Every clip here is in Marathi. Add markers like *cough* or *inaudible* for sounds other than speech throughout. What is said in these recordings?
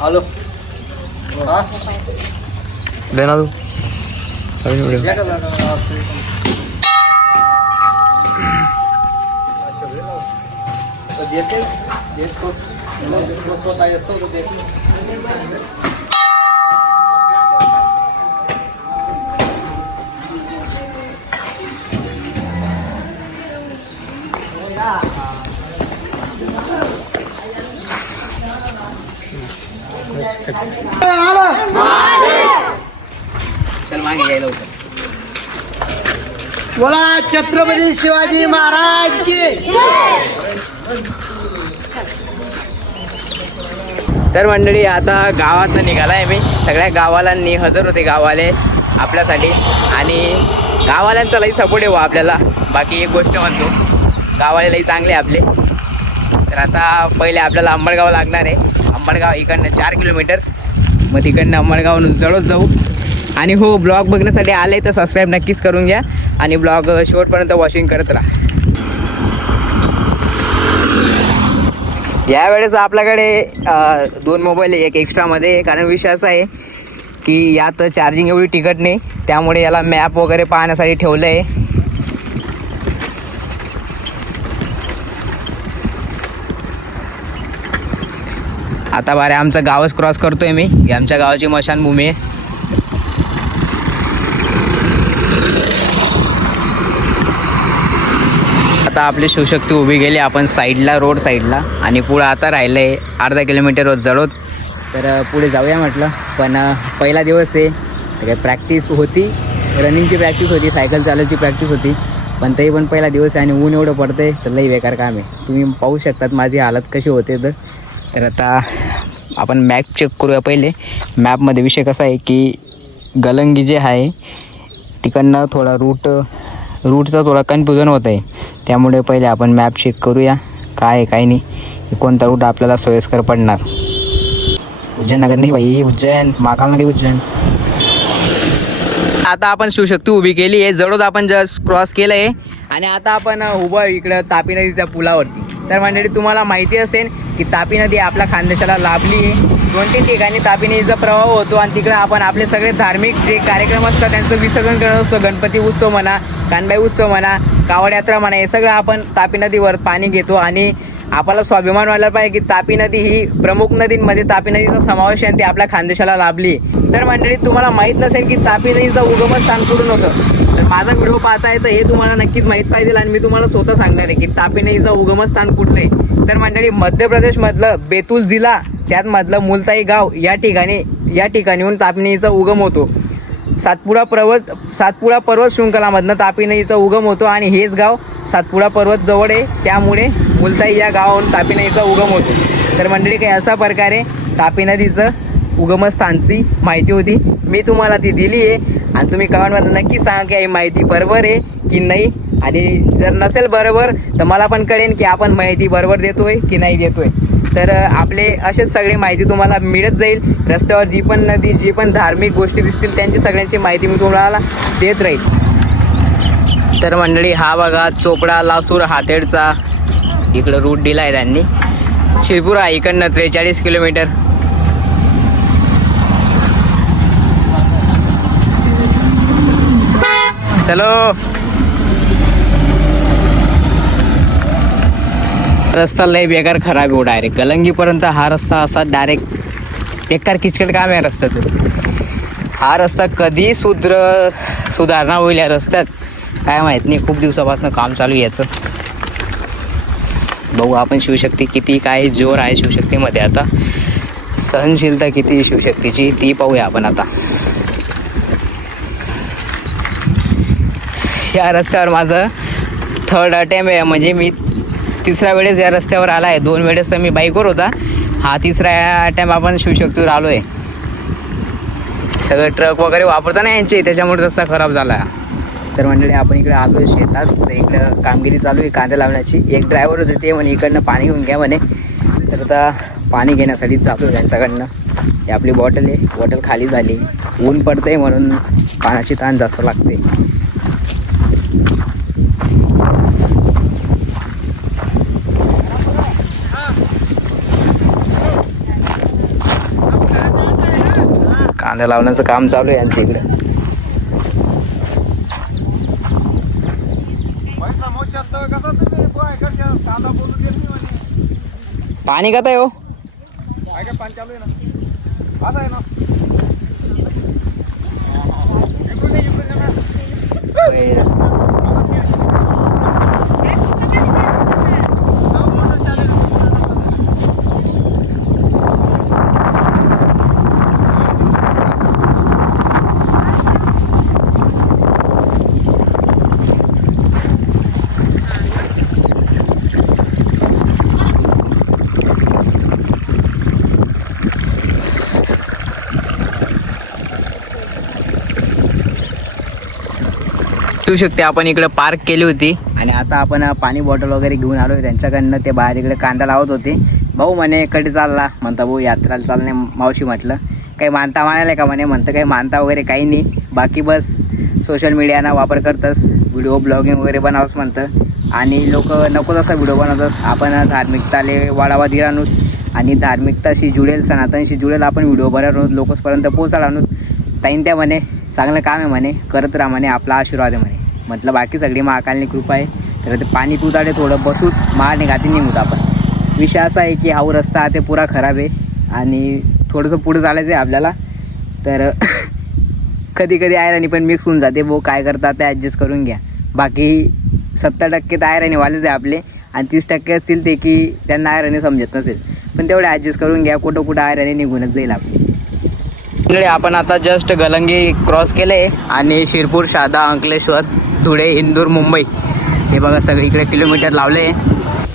हॅलो हा? दे ना तू. नवीन व्हिडिओ या का जागा? तर देते देतो तो स्वतः येतो तो देते चल मागे यायला होतं बोला छत्रपती शिवाजी महाराज तर मंडळी आता गावात निघालाय मी. सगळ्या गावाला हजर होते गावाले आपल्यासाठी. आणि गावाल्यांचा लई सपोर्ट हो येऊ आपल्याला. बाकी एक गोष्ट म्हणतो गावाले लई चांगले आपले. तर आता पहिले आपल्याला अंबडगाव लागणार आहे. अंबडगाव इकडनं चार किलोमीटर. मग तिकडनं अंबडगावरून जळत जाऊ. आणि हो ब्लॉग बघण्यासाठी आले तर सबस्क्राईब नक्कीच करून घ्या. आणि ब्लॉग शेवटपर्यंत वॉशिंग करत राहा. यावेळेस आपल्याकडे दोन मोबाईल आहे, एक एक्स्ट्रामध्ये कारण विषय असा आहे की यात चार्जिंग एवढी टिकट नाही. त्यामुळे याला मॅप वगैरे पाहण्यासाठी ठेवलं आहे आता बारे आमचं गावच क्रॉस करतोय मी. आमच्या गावाची मशानभूमी आहे. आता आपली शिवशक्ती उभी गेली आपण साईडला रोड साईडला आणि पुढं आता राहिलं आहे अर्धा किलोमीटर रोज जळोत. तर पुढे जाऊया म्हटलं. पण पहिला दिवस आहे. तर प्रॅक्टिस होती. रनिंगची प्रॅक्टिस होती सायकल चालवायची प्रॅक्टिस होती. पण तरी पण पहिला दिवस आहे आणि ऊन एवढं पडतं आहे तर लई बेकार काम आहे. तुम्ही पाहू शकतात माझी हालत कशी होते तर. तर आता आपण मॅप चेक करूया पहिले. मॅपमध्ये विषय कसा आहे की गलंगी जे आहे तिकडनं थोडा रूट रूटचा थोडा कन्फ्युजन होत आहे त्यामुळे पहिले आपण मॅप चेक करूया काय आहे काय नाही कोणता रूट आपल्याला सोयीस्कर पडणार. उज्जैन नगर नाही भाई उज्जैन महाकाल नगरी उज्जैन. आता आपण शिवशक्ती उभी केली आहे. जवळ आपण जस्ट क्रॉस केलं आहे आणि आता आपण उभं इकडं तापी नदीच्या पुलावरती. तर मंडळी तुम्हाला माहिती असेल की तापी नदी आपल्या खानदेशाला लाभली आहे. दोन तीन ठिकाणी तापी नदीचा प्रवाह होतो आणि तिकडं आपण आपले सगळे धार्मिक जे कार्यक्रम असतात त्यांचं विसर्जन करत असतो. गणपती उत्सव म्हणा कानबाई उत्सव म्हणा कावड यात्रा म्हणा हे सगळं आपण तापी नदीवर पाणी घेतो. आणि आपल्याला स्वाभिमान व्हायला पाहिजे की तापी नदी ही प्रमुख नदींमध्ये तापी नदीचा समावेश आहे ती आपल्या खानदेशाला लाभली. तर मंडळी तुम्हाला माहीत नसेल की तापी नदीचं उगमस्थान कुठून होतं? तर माझा व्हिडिओ पाहताय तर हे तुम्हाला नक्कीच माहीत पाहिजे आणि मी तुम्हाला स्वतः सांगणार आहे की तापी नदीचं उगमस्थान कुठलं आहे. तर मंडळी मध्य प्रदेशमधलं बेतूल जिल्हा त्यात मधलं मुलताई गाव या ठिकाणी या ठिकाणीहून तापी नदीचा उगम होतो. सातपुडा पर्वत सातपुडा पर्वत शृंखलामधनं तापी नदीचा उगम होतो आणि हेच गाव सातपुडा पर्वत जवळ आहे. त्यामुळे मुलताई या गावावरून तापी नदीचा उगम होतो. तर मंडळी काही अशा प्रकारे तापी नदीचं उगमस्थानची माहिती होती. मी तुम्हाला ती दिली आहे आणि तुम्ही कमेंटमध्ये नक्की सांगा की ही माहिती बरोबर आहे की नाही. आणि जर नसेल बरोबर तर मला पण कळेल की आपण माहिती बरोबर देतोय की नाही देतोय. तर आपले असेच सगळी माहिती तुम्हाला मिळत जाईल. रस्त्यावर जी पण नदी जी पण धार्मिक गोष्टी दिसतील त्यांची सगळ्यांची माहिती मी तुम्हाला देत राहील. तर मंडळी हा बघा चोपडा लासूर हातेडचा. इकडं रूट दिला आहे त्यांनी. शिरपुरा आहे इकडनं त्रेचाळीस किलोमीटर. चलो. रस्ता लय बेकार खराब आहे हो डायरेक्ट गलंगीपर्यंत हा रस्ता असा डायरेक्ट बेकार किचकट काम आहे रस्त्याचं. हा रस्ता कधी सुधर सुधारणा होईल या रस्त्यात? काय माहीत नाही. खूप दिवसापासून काम चालू याचं. बघू आपण शिवशक्ती किती काय जोर आहे शिवशक्तीमध्ये आता. सहनशीलता किती शिवशक्तीची ती पाहूया आपण आता. या रस्त्यावर माझं थर्ड अटेम्प आहे. म्हणजे मी तिसऱ्या वेळेस या रस्त्यावर आला आहे दोन वेळेस तर मी बाईकवर होता. हा तिसरा टाईम आपण शिवशक्तीवर आलो आहे सगळं ट्रक वगैरे वापरता नाही यांचे त्याच्यामुळे रस्ता खराब झाला. तर मंडळी आपण इकडे आलो शेतात. तर इकडं कामगिरी चालू आहे कांदा लावण्याची. एक ड्रायव्हर होते ते म्हणे इकडनं पाणी घेऊन घ्या म्हणे. तर आता पाणी घेण्यासाठी जातो त्यांच्याकडनं. ही आपली बॉटल आहे. बॉटल खाली झाली. ऊन पडते म्हणून पाण्याची ताण जास्त लागते. कांदा लावण्याचं काम चालू आहे यांचं इकडं. पाणी कसं आहे हो? भेटू शकते. आपण इकडे पार्क केली होती. आणि आता आपण पाणी बॉटल वगैरे घेऊन आलो त्यांच्याकडनं ते बाहेर इकडे कांदा लावत होते. भाऊ म्हणे कडे चालला. म्हणता भाऊ यात्राला चालणे मावशी म्हटलं. काही मानता मानायला का? म्हणे. म्हणतं काही मानता वगैरे काही नाही. बाकी बस सोशल मीडियाना वापर करतस. व्हिडिओ ब्लॉगिंग वगैरे बनावस म्हणतं. आणि लोक नको तसा व्हिडिओ बनवतस. आपण धार्मिकताले वाढावा दिला आणूत आणि धार्मिकताशी जुळेल सनातनशी जुळेल. आपण व्हिडिओ बनवत लोकसपर्यंत पोचायला आणूत ताईन त्या म्हणे चांगलं काम आहे म्हणे. करत राहा म्हणे. आपला आशीर्वाद आहे म्हणे. म्हटलं बाकी सगळी महाकालनी कृपा आहे. तर ते पाणी पिताडे थोडं बसूच मार निघाती निघूत आपण. विषय असा आहे की हा रस्ता ते पुरा खराब आहे. आणि थोडंसं पुढं चालायचं आहे आपल्याला. तर *laughs* कधी कधी आयराणी पण मिक्स होऊन जाते. भाऊ काय करतात ते ॲडजस्ट करून घ्या. बाकी सत्तर टक्के तर आयराणी वालेच आहे आपले. आणि तीस टक्के असतील ते की त्यांना आयराणी समजत नसेल. पण तेवढे ॲडजस्ट करून घ्या. कुठं कुठं आयराणी निघूनच जाईल आपली. मंडळी आपण आता जस्ट गलंगी क्रॉस केले आणि शिरपूर शादा अंकलेश्वर धुळे इंदूर मुंबई. हे बघा सगळे इकडे किलोमीटर लावले.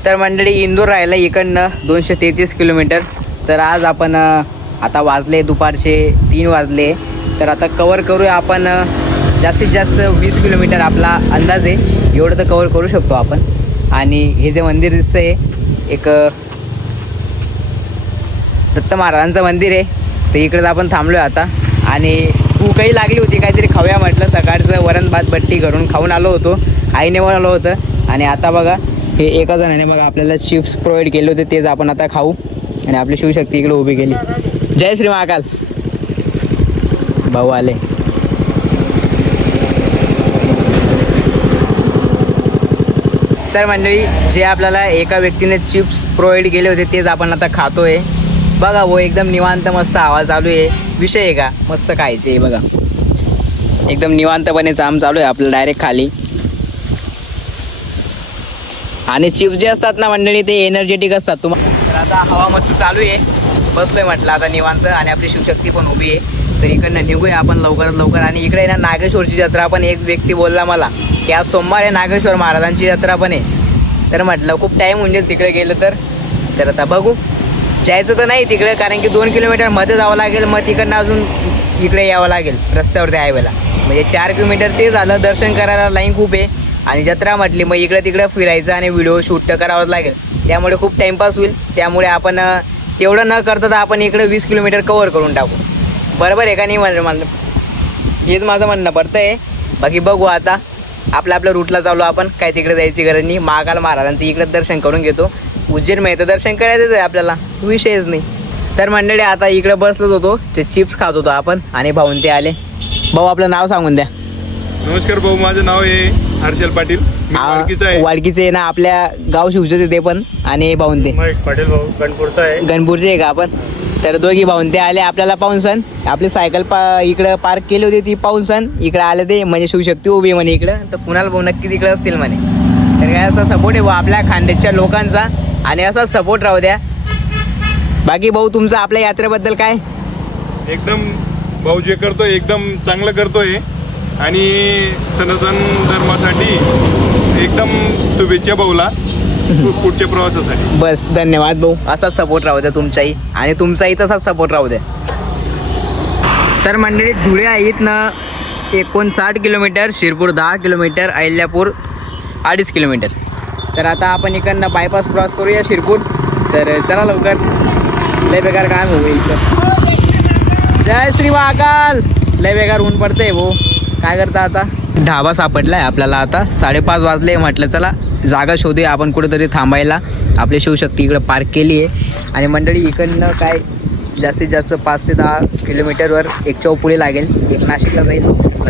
तर मंडळी इंदूर राहिलं इकडनं दोनशे तेहतीस किलोमीटर तर आज आपण आता वाजले दुपारचे तीन वाजले. तर आता कवर करूया आपण जास्तीत जास्त वीस किलोमीटर आपला अंदाज आहे. एवढं तर कवर करू शकतो आपण. आणि हे जे मंदिर दिसतंय एक दत्त महाराजांचं मंदिर आहे. तर इकडे आपण थांबलोय आता. आणि भूकही लागली होती काहीतरी खाऊया म्हटलं. सकाळचं वरण भात बट्टी करून खाऊन आलो होतो. आईने बनवलं होतं. आणि आता बघा हे एका जणाने बघा आपल्याला चिप्स प्रोव्हाइड केले होते तेच आपण आता खाऊ. आणि आपली शिवशक्ती इकडे उभी केली. जय श्री महाकाल. भाऊ आले. तर मंडळी जे आपल्याला एका व्यक्तीने चिप्स प्रोव्हाइड केले होते तेच आपण आता खातोय. बघा हो एकदम निवांत मस्त आवाज चालू आहे. विषय आहे का? मस्त खायचे आहे बघा. एकदम निवांतपणे काम चालू आहे आपलं डायरेक्ट खाली. आणि चिप्स जे असतात ना मंडळी ते एनर्जेटिक असतात. तुम्हाला तर आता हवा मस्त चालू आहे. बसलोय म्हटलं आता निवांत आणि आपली शिवशक्ती पण उभी आहे. तर इकडनं निघूया आपण लवकरात लवकर. आणि इकडे ना नागेश्वरची जत्रा पण एक व्यक्ती बोलला मला की आज सोमवार आहे नागेश्वर महाराजांची जत्रा पण आहे. तर म्हटलं खूप टाईम होऊन जाईल तिकडे गेलं तर. तर आता बघू. जायचं तर नाही तिकडे कारण की दोन किलोमीटरमध्ये जावं लागेल मग तिकडनं अजून इकडे यावं लागेल रस्त्यावरती हायवेला म्हणजे चार किलोमीटर ते झालं दर्शन करायला लाईन खूप आहे आणि जत्रा म्हटली मग इकडे तिकडे फिरायचं आणि व्हिडिओ शूट तर करावंच लागेल. त्यामुळे खूप टाईमपास होईल. त्यामुळे आपण तेवढं न करता तर आपण इकडे वीस किलोमीटर कवर करून टाकू. बरोबर आहे का नाही म्हणलं म्हणलं हेच माझं म्हणणं पडतं आहे बाकी बघू आता. आपल्या आपल्या रूटला चालू आपण. काय तिकडे जायची गरज नाही. महाकाल महाराजांचं इकडे दर्शन करून घेतो. उज्जैन माहिती दर्शन करायचंच आहे आपल्याला. विषयच नाही. तर मंडळी आता इकडे बसलोच होतो. ते चिप्स खात होतो आपण आणि भाऊन ते आले. भाऊ आपलं नाव सांगून द्या. नमस्कार भाऊ माझं नाव आहे हर्षल पाटील. मी पालखीचा आहे. वाडकीचे ना आपल्या गाव शिवचे ते पण आणि भाऊन ते. महेश पाटील भाऊ गणपूरचा आहे. गणपूरचे आहे का आपण? तर दोघी भाऊन ते आले. आपल्याला पाहून सण. आपली सायकल पा इकडं पार्क केली होती ती पाहून सण. इकडे आले ते. म्हणजे शिवशक्ती उभी म्हणे इकडं. तर कुणाला भाऊ नक्की तिकडे असतील म्हणे. तर काय असा सपोर्ट आहे भाऊ आपल्या खानदेशच्या लोकांचा. आणि असा सपोर्ट राहू द्या. बाकी भाऊ तुमचं आपल्या यात्रेबद्दल काय? एकदम भाऊ जे करतोय एकदम चांगलं करतोय. आणि सनातन धर्मासाठी एकदम शुभेच्छा भाऊला पुढच्या प्रवासासाठी. बस धन्यवाद भाऊ. असाच सपोर्ट राहू द्या तुमचाही. आणि तुमचाही तसाच सपोर्ट राहू द्या. तर मंडळी धुळे आहेत ना एकोणसाठ किलोमीटर शिरपूर दहा किलोमीटर अहिल्यापूर अडीच किलोमीटर. तर आता आपण इकडनं बायपास क्रॉस करूया शिरपूर. तर चला लवकर. लय बेकार काय होऊ इथं. जय श्री महाकाल. लय बेकार ऊन पडते भाऊ काय करता आता? ढाबा सापडलाय आपल्याला आता. साडेपाच वाजले म्हटलं चला जागा शोधूया आपण कुठेतरी थांबायला. आपली शिवशक्ती इकडं पार्क केली आहे. आणि मंडळी इकडनं काय जास्तीत जास्त पाच ते दहा किलोमीटरवर एक चौपुळी लागेल. एक नाशिकला जाईल.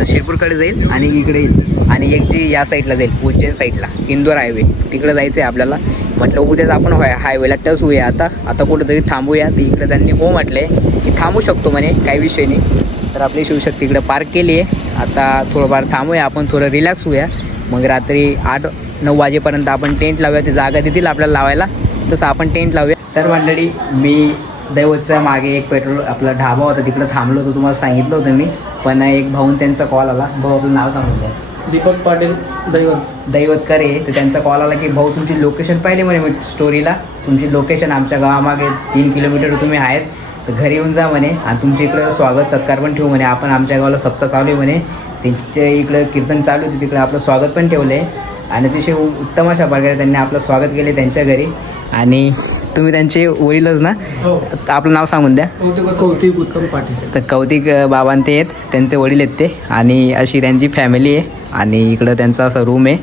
शिरपूरकडे जाईल आणि इकडे येईल. आणि एक जी या साईडला जाईल उज्जैन साईडला इंदोर हायवे तिकडे जायचं आहे आपल्याला. म्हटलं उद्याच आपण हाय हायवेला टच होऊया आता. आता कुठंतरी थांबूया. तर इकडे त्यांनी हो म्हटलं आहे की थांबू शकतो म्हणे काही विषय नाही. तर आपली शिवशक्ती इकडे पार्क केली आहे. आता थोडंफार थांबूया आपण थोडं रिलॅक्स होऊया. मग रात्री आठ नऊ वाजेपर्यंत आपण टेंट लावूया. ती जागा देतील आपल्याला लावायला. तसं आपण टेंट लावूया. तर मंडळी मी दैवतच्या मागे एक पेट्रोल आपला ढाबा होता तिकडं थांबलो होतो तुम्हाला सांगितलं होतं मी. पण एक भाऊन त्यांचा कॉल आला. भाऊ आपलं नाव सांगून द्या. दीपक पाटील दैवत. दैवतकर आहे तर त्यांचा कॉल आला की भाऊ तुमची लोकेशन पाहिली म्हणे मी स्टोरीला तुमची लोकेशन आमच्या गावामागे तीन किलोमीटर तुम्ही आहेत. तर घरी येऊन जा म्हणे. आणि तुमच्या इकडं स्वागत सत्कार पण ठेवू म्हणे. आपण आमच्या गावाला सप्ताह चालू आहे म्हणे. त्यांच्या इकडं कीर्तन चालू आहे तिकडं आपलं स्वागत पण ठेवलं आहे आणि अतिशय उत्तम अशा प्रकारे त्यांनी आपलं स्वागत केले त्यांच्या घरी. आणि तुम्ही त्यांचे वडीलच ना? हो. आपलं नाव सांगून द्या. कौतिक कौतिक उत्तम पाटील. तर कौतिक बाबां ते आहेत त्यांचे वडील आहेत ते. आणि अशी त्यांची फॅमिली आहे. आणि इकडं त्यांचा असं रूम आहे.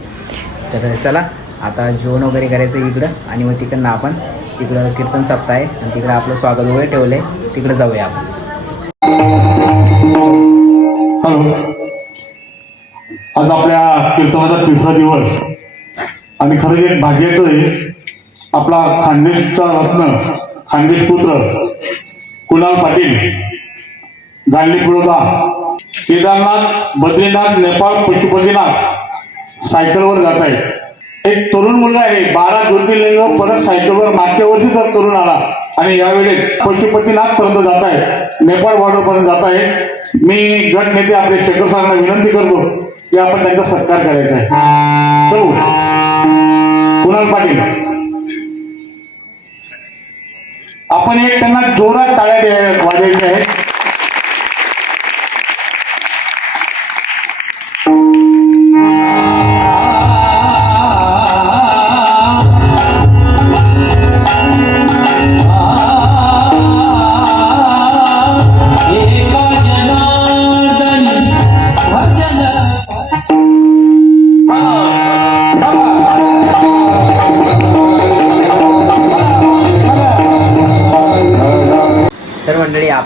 तर चला आता जेवण वगैरे करायचं इकडं. आणि मग तिकडनं आपण तिकडं कीर्तन सप्ताह आहे. आणि तिकडं आपलं स्वागत वगैरे ठेवलं आहे तिकडं जाऊया आपण. हॅलो. आज आपल्या कीर्तनाचा तिसरा दिवस. आणि खरं एक भाग्याचं आहे आपला खानदेशचा रत्न खानदेश पुत्र कुणाल पाटील गांधी केदारनाथ बद्रीनाथ नेपाळ पशुपतीनाथ सायकलवर जात आहे. एक तरुण मुलगा आहे बारा ज्योतिर्लिंग परत सायकलवर मागच्या वर्षी तर तरुण आला. आणि यावेळेस पशुपतीनाथ पर्यंत जात आहे. नेपाळ बॉर्डर पर्यंत जात आहे. मी गट नेते आपले शेखर सरांना विनंती करतो की आपण त्यांचा सत्कार करायचा आहे. कुणाल पाटील. आपण एक त्यांना जोरात टाळ्या वाजायच्या आहेत.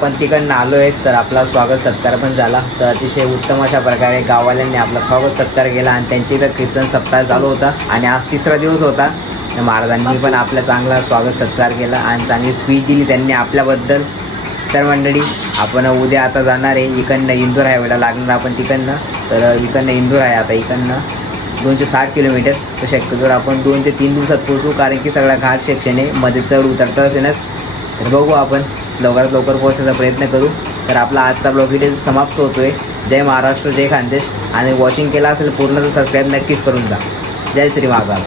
आपण तिकडनं आलो आहे तर आपला स्वागत सत्कार पण झाला. तर अतिशय उत्तम अशा प्रकारे गाववाल्यांनी आपला स्वागत सत्कार केला आणि त्यांची इथं कीर्तन सप्ताह चालू होता आणि आज तिसरा दिवस होता. तर महाराजांनी पण आपला चांगला स्वागत सत्कार केला आणि चांगली स्पीच दिली त्यांनी आपल्याबद्दल. तर मंडळी आपण उद्या आता जाणार आहे इकडनं इंदोर हायवेला लागणार आपण तिकडनं. तर इकडनं इंदूर आहे आता इकडनं दोनशे साठ किलोमीटर तर शक्यतोवर आपण दोन ते तीन दिवसात पोहोचू कारण की सगळा घाट सेक्शन आहे. मध्ये चढ उतरता असेलच तर बघू आपण. लवकरात लवकर पोहोचण्याचा प्रयत्न करू. तर आपला आजचा ब्लॉग इथे समाप्त होतो आहे जय महाराष्ट्र जय खानदेश. आणि वॉचिंग केला असेल पूर्ण तर सबस्क्राईब नक्कीच करून जा. जय श्री महाकाल.